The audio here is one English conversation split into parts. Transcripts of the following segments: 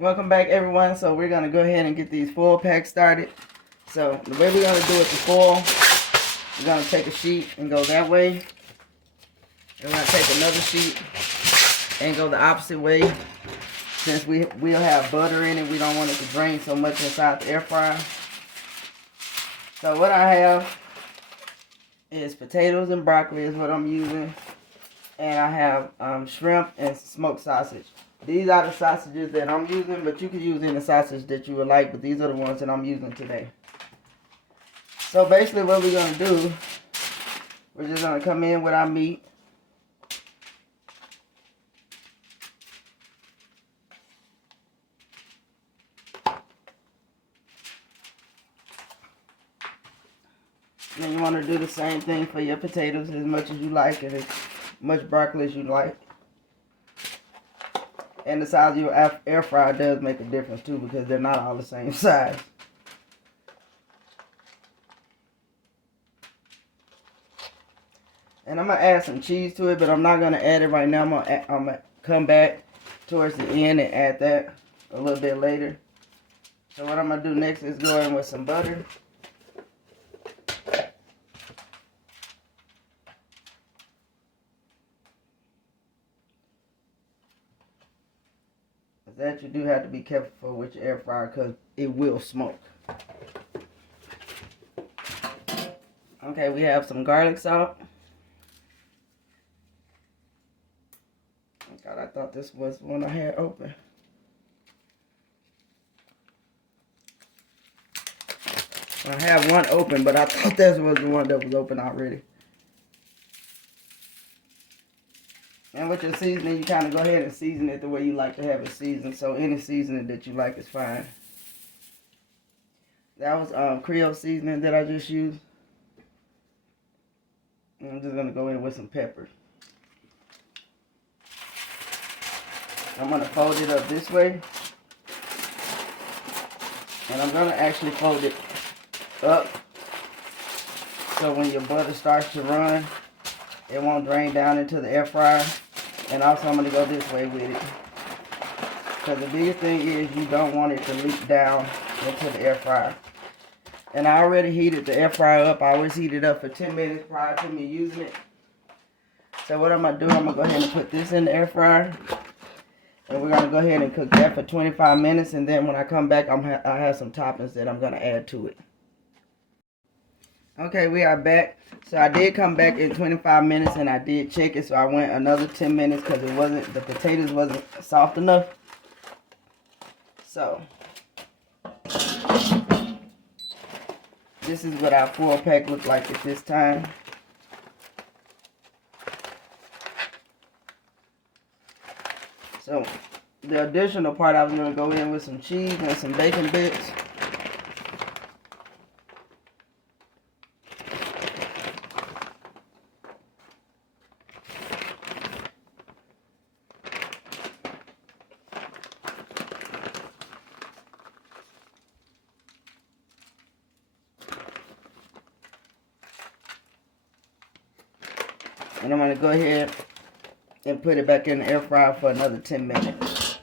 Welcome back, everyone. So we're going to go ahead and get these foil packs started. So the way we're going to do it, the foil, we're going to take a sheet and go that way. We're going to take another sheet and go the opposite way. Since we'll have butter in it, we don't want it to drain so much inside the air fryer. So what I have is potatoes and broccoli is what I'm using. And I have shrimp and smoked sausage. These are the sausages that I'm using, but you can use any sausage that you would like, but these are the ones that I'm using today. So basically what we're going to do, we're just going to come in with our meat. And you want to do the same thing for your potatoes as much as you like and as much broccoli as you like. And the size of your air fryer does make a difference too, because they're not all the same size. And I'm going to add some cheese to it, but I'm not going to add it right now. I'm going to come back towards the end and add that a little bit later. So what I'm going to do next is go in with some butter. That you do have to be careful with your air fryer because it will smoke. Okay, we have some garlic salt. God, I thought this was the one I had open. I have one open, but I thought this was the one that was open already. And with your seasoning, you kind of go ahead and season it the way you like to have it seasoned. So any seasoning that you like is fine. That was Creole seasoning that I just used. And I'm just going to go in with some pepper. I'm going to fold it up this way. And I'm going to actually fold it up so when your butter starts to run, it won't drain down into the air fryer. And also I'm going to go this way with it. Because the biggest thing is you don't want it to leak down into the air fryer. And I already heated the air fryer up. I always heat it up for 10 minutes prior to me using it. So what I'm going to do, I'm going to go ahead and put this in the air fryer. And we're going to go ahead and cook that for 25 minutes. And then when I come back, I have some toppings that I'm going to add to it. Okay, we are back. So I did come back in 25 minutes and I did check it. So I went another 10 minutes because the potatoes wasn't soft enough. So this is what our foil pack looked like at this time. So the additional part, I was going to go in with some cheese and some bacon bits. And I'm going to go ahead and put it back in the air fryer for another 10 minutes.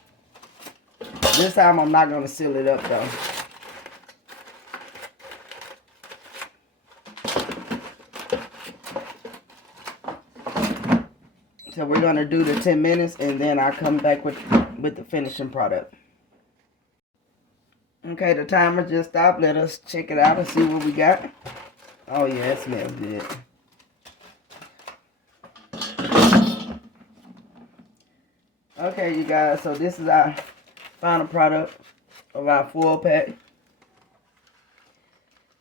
This time I'm not going to seal it up though. So we're going to do the 10 minutes and then I'll come back with the finishing product. Okay, the timer just stopped. Let us check it out and see what we got. Oh yeah, it smells good. Okay, you guys, so this is our final product of our foil pack.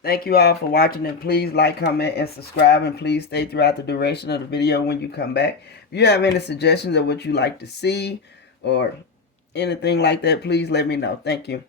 Thank you all for watching, and please like, comment, and subscribe, and please stay throughout the duration of the video when you come back. If you have any suggestions of what you like to see or anything like that, please let me know. Thank you.